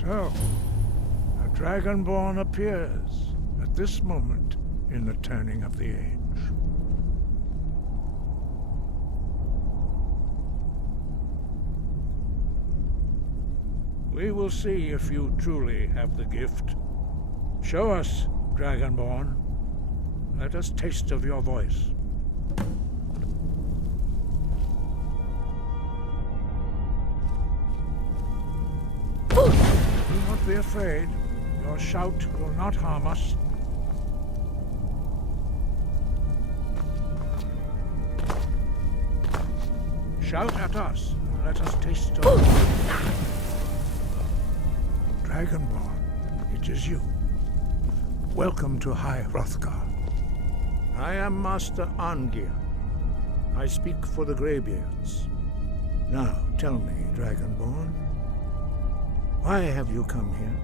So, a Dragonborn appears at this moment in the turning of the age. We will see if you truly have the gift. Show us, Dragonborn. Let us taste of your voice. Do not be afraid. Your shout will not harm us. Shout at us, and let us taste of Dragonborn, it is you. Welcome to High Hrothgar. I am Master Arngir. I speak for the Greybeards. Now, tell me, Dragonborn, why have you come here?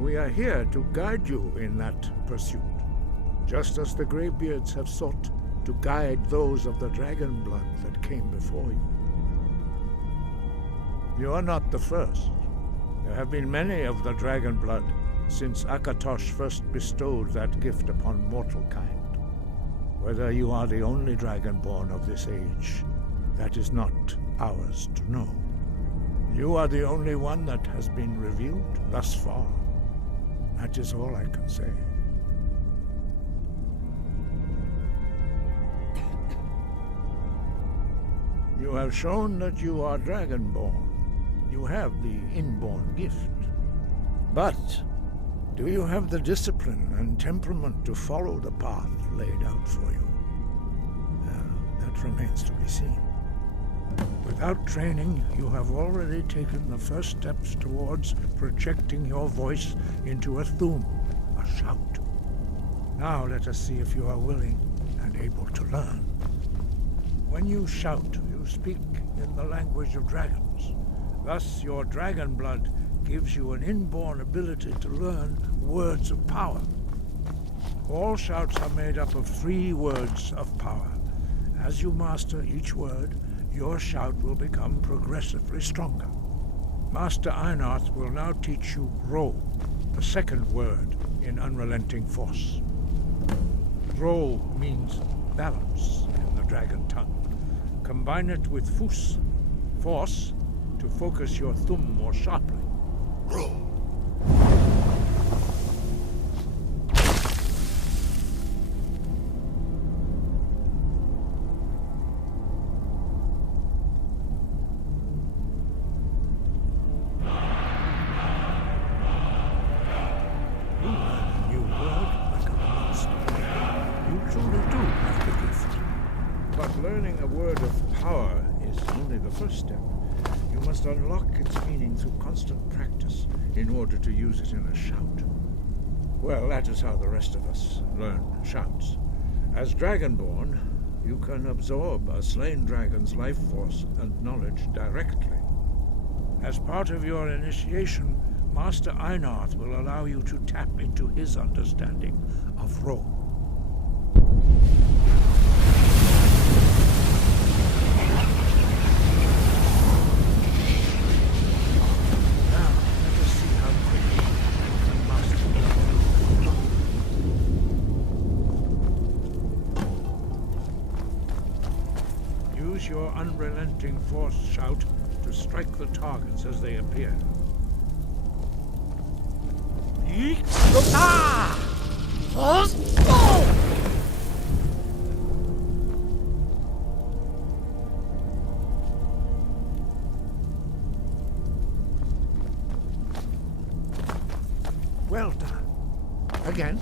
We are here to guide you in that pursuit, just as the Greybeards have sought to guide those of the dragon blood that came before you. You are not the first. There have been many of the dragon blood since Akatosh first bestowed that gift upon mortal kind. Whether you are the only dragonborn of this age, that is not ours to know. You are the only one that has been revealed thus far. That is all I can say. You have shown that you are dragonborn. You have the inborn gift. But do you have the discipline and temperament to follow the path laid out for you? That remains to be seen. Without training, you have already taken the first steps towards projecting your voice into a thum, a shout. Now let us see if you are willing and able to learn. When you shout, you speak in the language of dragons. Thus, your dragon blood gives you an inborn ability to learn words of power. All shouts are made up of 3 words of power. As you master each word, your shout will become progressively stronger. Master Einarth will now teach you Ro, the second word in Unrelenting Force. Ro means balance in the dragon tongue. Combine it with Fus, force, to focus your thumb more sharply. Ro. Learning a word of power is only the first step. You must unlock its meaning through constant practice in order to use it in a shout. Well, that is how the rest of us learn shouts. As Dragonborn, you can absorb a slain dragon's life force and knowledge directly. As part of your initiation, Master Einarth will allow you to tap into his understanding of Ro. Your unrelenting force shout to strike the targets as they appear. Well done. Again.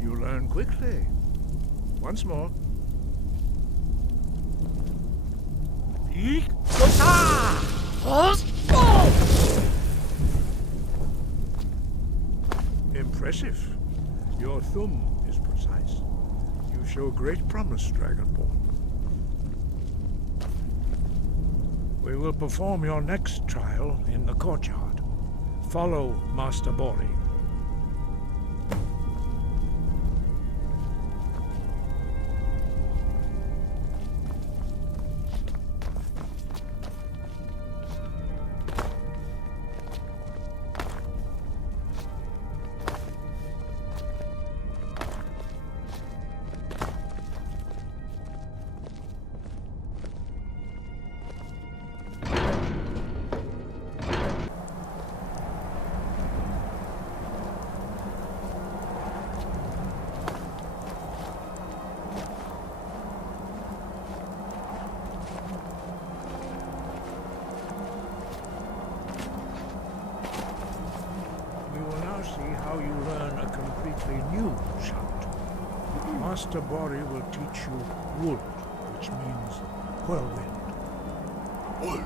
You learn quickly. Once more. Impressive. Your thumb is precise. You show great promise, Dragonborn. We will perform your next trial in the courtyard. Follow Master Bori. See how you learn a completely new shout. Master Bori will teach you Wood, which means whirlwind. Wood.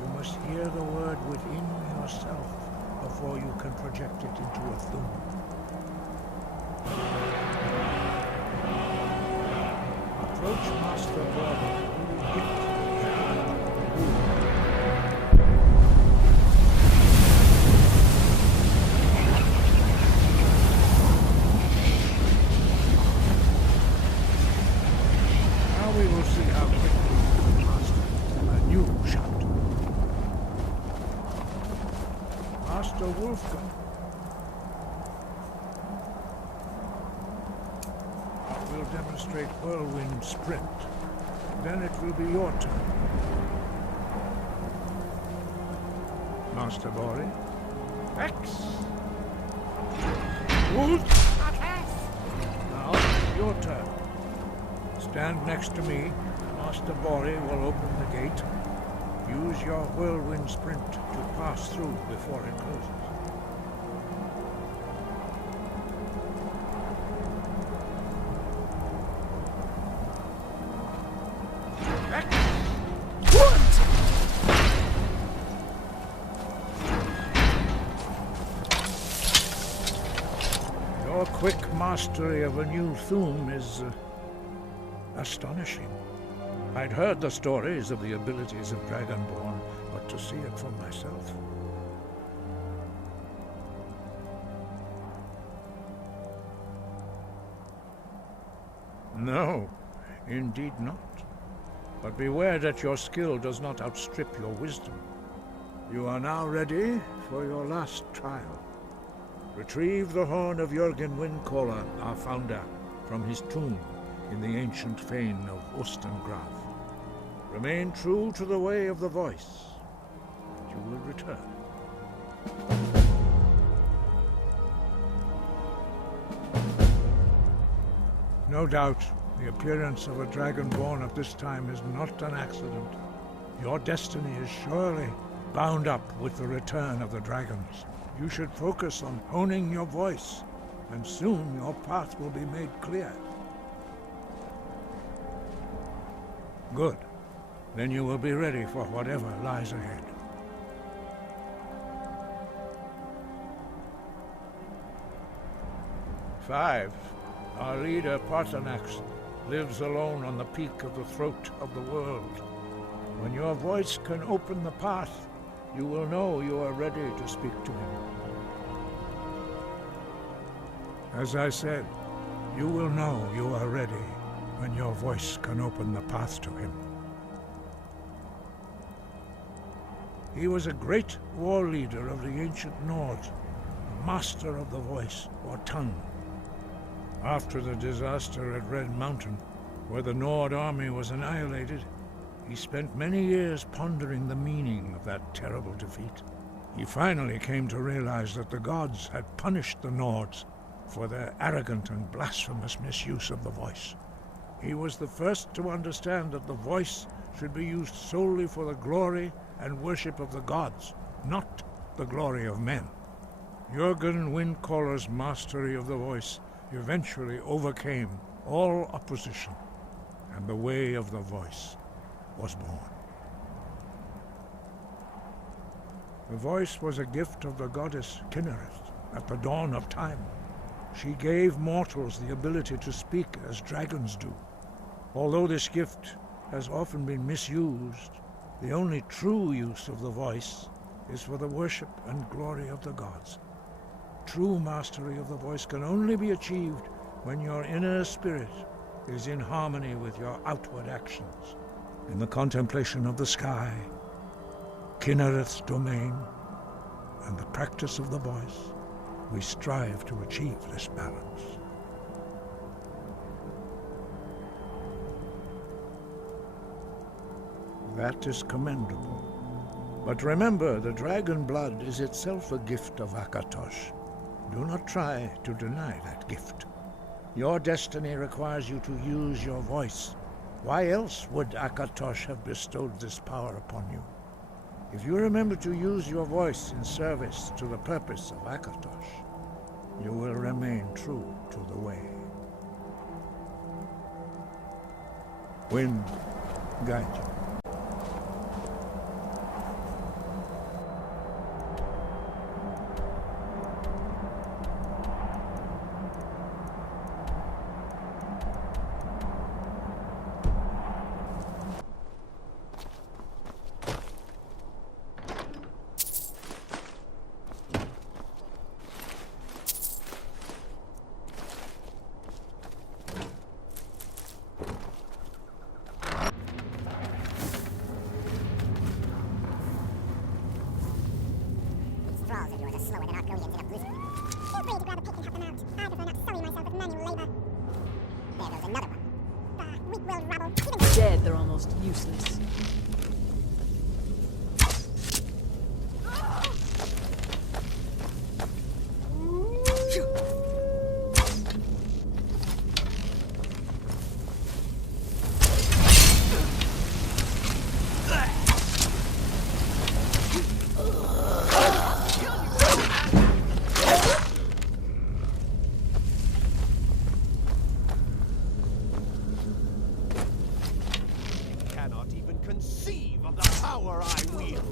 You must hear the word within yourself before you can project it into a thum. Approach Master Bori. We will see how quickly you can master a new shout. Master Wolfgang. I will demonstrate whirlwind sprint. Then it will be your turn. Master Bori. X. Wood. Now, your turn. Stand next to me. Master Bori will open the gate. Use your whirlwind sprint to pass through before it closes. Your quick mastery of a new thum is astonishing. I'd heard the stories of the abilities of Dragonborn, but to see it for myself. No, indeed not. But beware that your skill does not outstrip your wisdom. You are now ready for your last trial. Retrieve the horn of Jürgen Windcaller, our founder, from his tomb in the ancient fane of Ostengraf. Remain true to the way of the voice, and you will return. No doubt, the appearance of a Dragonborn at this time is not an accident. Your destiny is surely bound up with the return of the dragons. You should focus on honing your voice, and soon your path will be made clear. Good. Then you will be ready for whatever lies ahead. Five. Our leader, Parthenax, lives alone on the peak of the throat of the world. When your voice can open the path, you will know you are ready to speak to him. As I said, you will know you are ready when your voice can open the path to him. He was a great war leader of the ancient Nords, a master of the voice, or tongue. After the disaster at Red Mountain, where the Nord army was annihilated, he spent many years pondering the meaning of that terrible defeat. He finally came to realize that the gods had punished the Nords for their arrogant and blasphemous misuse of the voice. He was the first to understand that the voice should be used solely for the glory and worship of the gods, not the glory of men. Jürgen Windcaller's mastery of the voice eventually overcame all opposition, and the way of the voice was born. The voice was a gift of the goddess Kinnereth at the dawn of time. She gave mortals the ability to speak as dragons do. Although this gift has often been misused, the only true use of the voice is for the worship and glory of the gods. True mastery of the voice can only be achieved when your inner spirit is in harmony with your outward actions. In the contemplation of the sky, Kinnereth's domain, and the practice of the voice, we strive to achieve this balance. That is commendable. But remember, the dragon blood is itself a gift of Akatosh. Do not try to deny that gift. Your destiny requires you to use your voice. Why else would Akatosh have bestowed this power upon you? If you remember to use your voice in service to the purpose of Akatosh, you will remain true to the way. Wind, guide you. Thralls of yours are slower than Argonians in a blizzard. Feel free to grab a pick and help them out. I prefer not sully myself with manual labor. There goes another one. Ah, weak-willed rabble. Dead, they're almost useless. Conceive of the power I wield.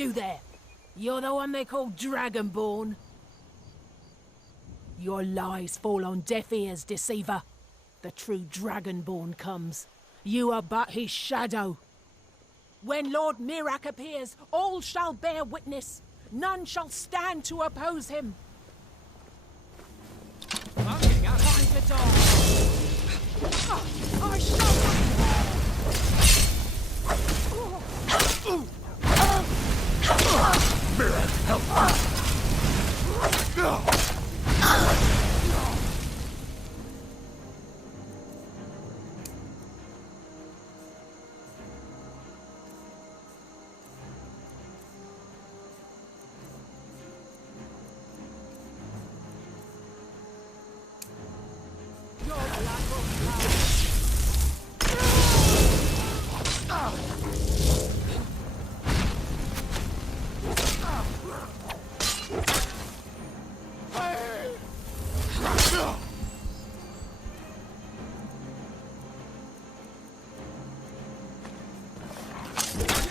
You there! You're the one they call Dragonborn? Your lies fall on deaf ears, deceiver. The true Dragonborn comes. You are but his shadow. When Lord Mirak appears, all shall bear witness. None shall stand to oppose him. I'm getting out of Find the door. I shall not fall. Mirak, help me! Your blood will flow.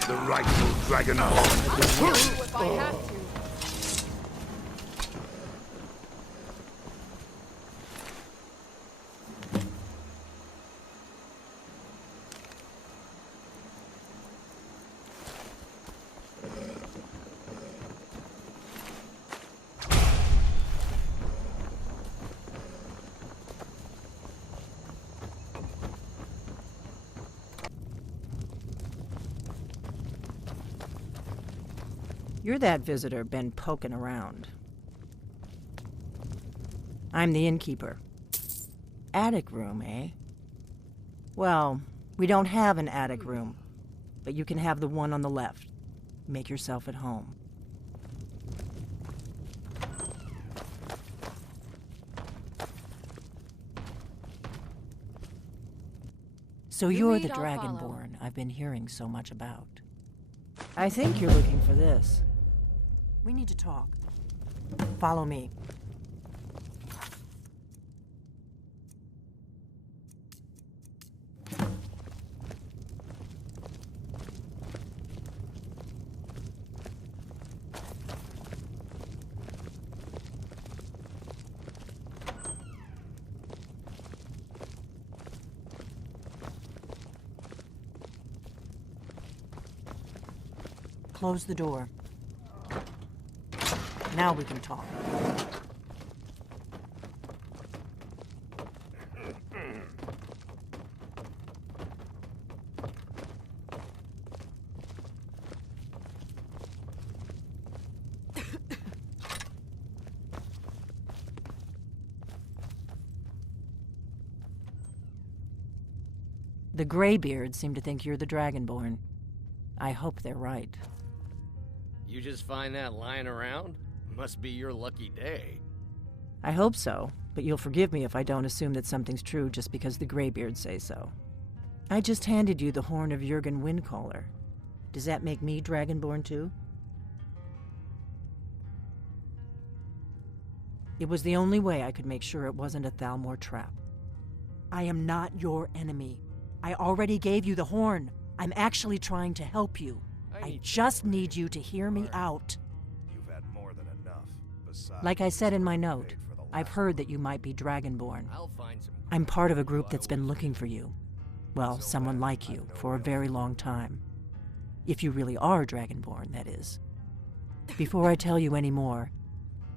the rightful Dragonborn. If I have to. You're that visitor been poking around. I'm the innkeeper. Attic room, eh? Well, we don't have an attic room, but you can have the one on the left. Make yourself at home. So you're the lead, I'll Dragonborn I've been hearing so much about. I think you're looking for this. We need to talk. Follow me. Close the door. Now we can talk. The Greybeards seem to think you're the Dragonborn. I hope they're right. You just find that lying around? Must be your lucky day. I hope so, but you'll forgive me if I don't assume that something's true just because the Greybeards say so. I just handed you the horn of Jurgen Windcaller. Does that make me Dragonborn too? It was the only way I could make sure it wasn't a Thalmor trap. I am not your enemy. I already gave you the horn. I'm actually trying to help you. I just need you to hear me out. You've had more than enough. Besides, Like I said in my note, I've heard that you might be Dragonborn. I'll find some. I'm part of a group that's been looking for you. Well, someone like you, for a very long time. If you really are Dragonborn, that is. Before I tell you any more,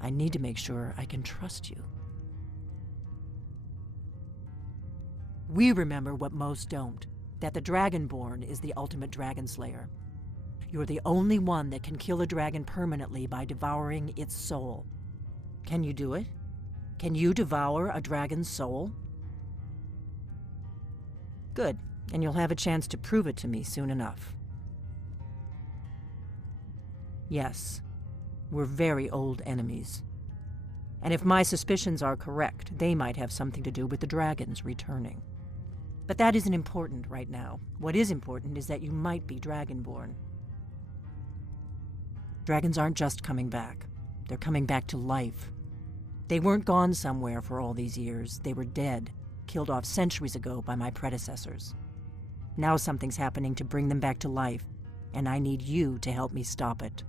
I need to make sure I can trust you. We remember what most don't, that the Dragonborn is the ultimate dragon slayer. You're the only one that can kill a dragon permanently by devouring its soul. Can you do it? Can you devour a dragon's soul? Good, and you'll have a chance to prove it to me soon enough. Yes, we're very old enemies. And if my suspicions are correct, they might have something to do with the dragons returning. But that isn't important right now. What is important is that you might be Dragonborn. Dragons aren't just coming back. They're coming back to life. They weren't gone somewhere for all these years. They were dead, killed off centuries ago by my predecessors. Now something's happening to bring them back to life, and I need you to help me stop it.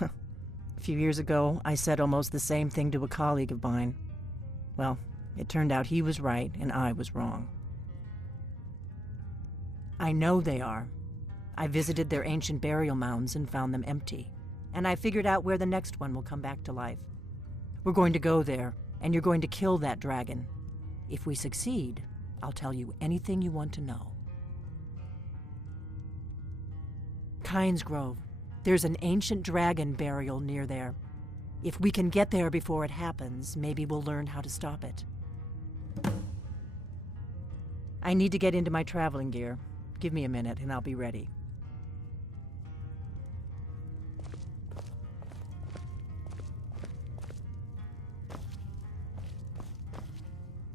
A few years ago, I said almost the same thing to a colleague of mine. Well, it turned out he was right and I was wrong. I know they are. I visited their ancient burial mounds and found them empty. And I figured out where the next one will come back to life. We're going to go there, and you're going to kill that dragon. If we succeed, I'll tell you anything you want to know. Kynes Grove. There's an ancient dragon burial near there. If we can get there before it happens, maybe we'll learn how to stop it. I need to get into my traveling gear. Give me a minute and I'll be ready.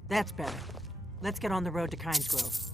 That's better. Let's get on the road to Kynes Grove.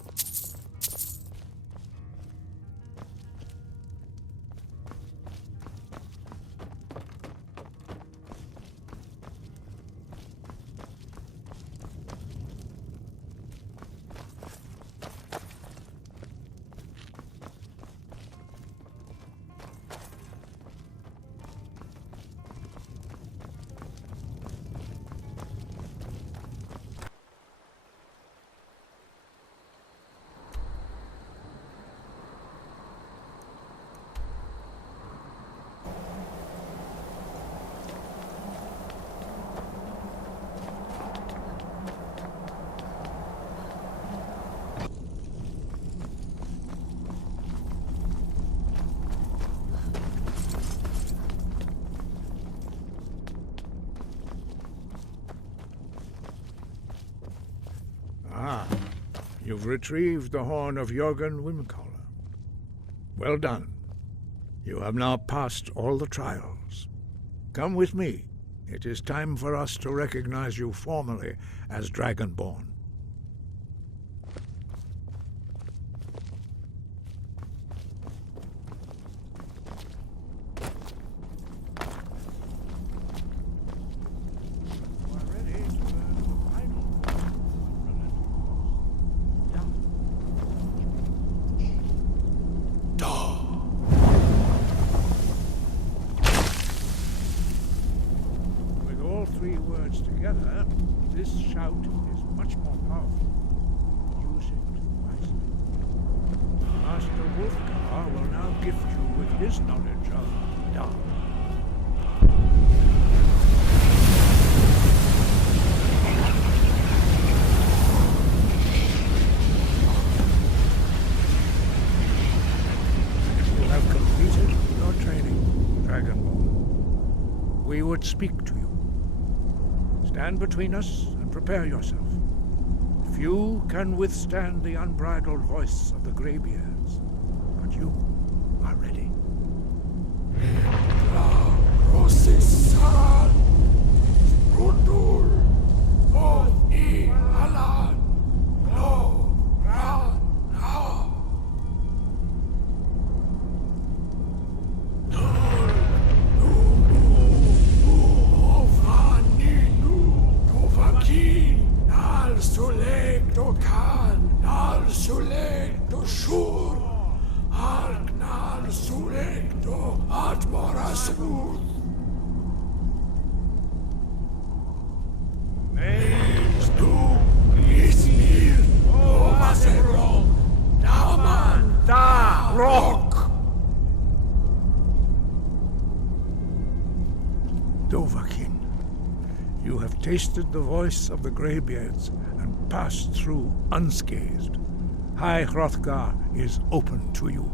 You've retrieved the horn of Jörgen Wimcaller. Well done. You have now passed all the trials. Come with me. It is time for us to recognize you formally as Dragonborn. Three words together, this shout is much more powerful. Use it wisely. Master Wolfgar will now gift you with his knowledge of dark. You have completed your training, Dragonborn. We would speak to you. Stand between us and prepare yourself. Few can withstand the unbridled voice of the Greybeards, but you are ready. Dovahkiin, you have tasted the voice of the Greybeards and passed through unscathed. High Hrothgar is open to you.